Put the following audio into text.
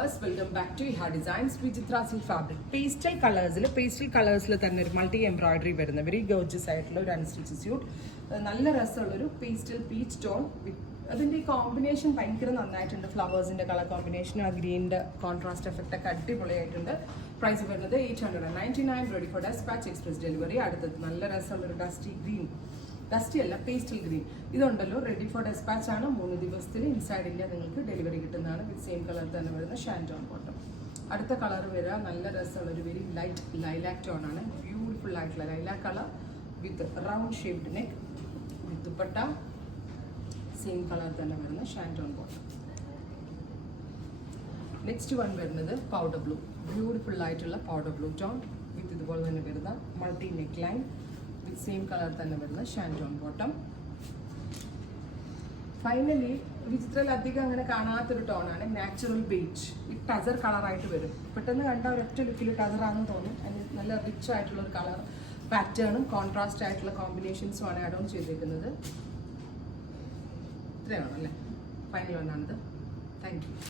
viewers, welcome back to Iha Designs Vijitra Silk Fabric. Pastel colors തന്നെ ഒരു multi embroidery വരുന്ന very gorgeous ആയിട്ടുള്ള ഒരു അൺസ്റ്റിച്ച് സ്യൂട്ട്. നല്ല രസമുള്ള ഒരു പേസ്റ്റൽ പീച്ച് ടോൺ. അതിൻ്റെ ഈ കോമ്പിനേഷൻ ഭയങ്കര നന്നായിട്ടുണ്ട്. ഫ്ലവേഴ്സിൻ്റെ കളർ കോമ്പിനേഷൻ, ആ ഗ്രീനിൻ്റെ കോൺട്രാസ്റ്റ് എഫക്റ്റ് ഒക്കെ അടിപൊളിയായിട്ടുണ്ട്. പ്രൈസ് വരുന്നത് 899, ready for dispatch, express delivery. അടുത്തത് നല്ല രസമുള്ളൊരു ഡസ്റ്റി അല്ല, പേസ്റ്റൽ ഗ്രീൻ. ഇതുണ്ടല്ലോ റെഡി ഫോർ ഡെസ്പാച്ച് ആണ്. 3 ദിവസത്തിൽ ഇൻസൈഡ് ഇന്ത്യ നിങ്ങൾക്ക് ഡെലിവറി കിട്ടുന്നതാണ്. വിത്ത് സെയിം കളർ തന്നെ വരുന്ന ഷാൻറ്റോൺ ബോട്ടം. അടുത്ത കളർ വരിക നല്ല രസമുള്ള ഒരു വെരി ലൈറ്റ് ലൈലാക് ടോൺ ആണ്. ബ്യൂട്ടിഫുൾ ആയിട്ടുള്ള ലൈലാക് കളർ വിത്ത് റൗണ്ട് ഷേപ്ഡ് നെക്ക് വിത്ത് ദുപ്പട്ട. സെയിം കളർ തന്നെ വരുന്ന ഷാൻറ്റോൺ ബോട്ടം. നെക്സ്റ്റ് വൺ വരുന്നത് പൗഡർ ബ്ലൂ. ബ്യൂട്ടിഫുൾ ആയിട്ടുള്ള പൗഡർ ബ്ലൂ ടോൺ വിത്ത് ഇതുപോലെ തന്നെ വരുന്ന multi neck line with same colour തന്നെ വരുന്ന ഷാൻറ്റോൺ ബോട്ടം. ഫൈനലി വിചിത്രയിൽ അധികം അങ്ങനെ കാണാത്തൊരു ടോണാണ് നാച്ചുറൽ ബേജ്. ഈ ടസർ കളറായിട്ട് വരും. പെട്ടെന്ന് കണ്ട ഒരൊറ്റ ലുക്കിൽ ടസറാണെന്ന് തോന്നും. അതിന് നല്ല റിച്ച് ആയിട്ടുള്ള ഒരു കളർ പാറ്റേണും കോൺട്രാസ്റ്റ് ആയിട്ടുള്ള കോമ്പിനേഷൻസും ആണ് ആഡ് ഓൺ ചെയ്തേക്കുന്നത്. ഇത്രയാണല്ലേ ഫൈനൽ വണ്ണാണിത്. Thank U.